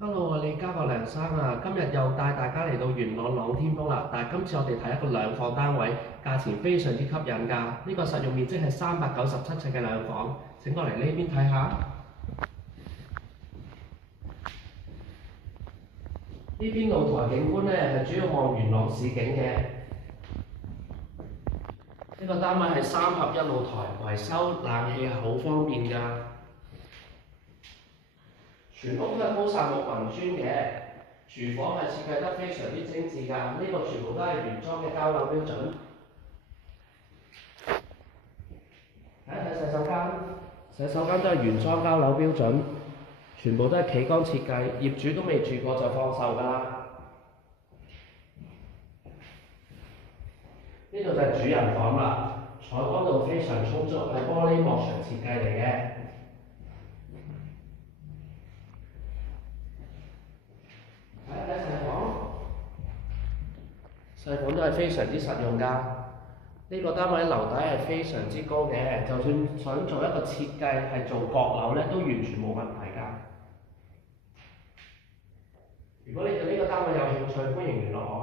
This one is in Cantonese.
Hello 啊，李家國梁生啊，今日又帶大家嚟到元朗朗天峰啦。但係今次我哋睇一個兩房單位，價錢非常之吸引㗎。呢個實用面積係397尺嘅兩房，請過嚟呢邊睇下。呢邊露台景觀呢係主要望元朗市景嘅。呢個單位係3合1露台，維修冷氣係好方便㗎。全屋都係鋪晒木紋磚嘅，廚房係設計得非常之精緻㗎。呢個全部都係原裝嘅交樓標準。睇一睇洗手間，洗手間都係原裝交樓標準，全部都係企缸設計，業主都未住過就放售㗎啦。呢度就係主人房啦，採光度非常充足，係玻璃幕牆設計嚟嘅。睇一睇細房，細房都係非常之實用㗎。呢個單位樓底係非常之高嘅，就算想做一個設計係做閣樓咧，都完全冇問題㗎。如果你對呢個單位有興趣，歡迎聯絡我。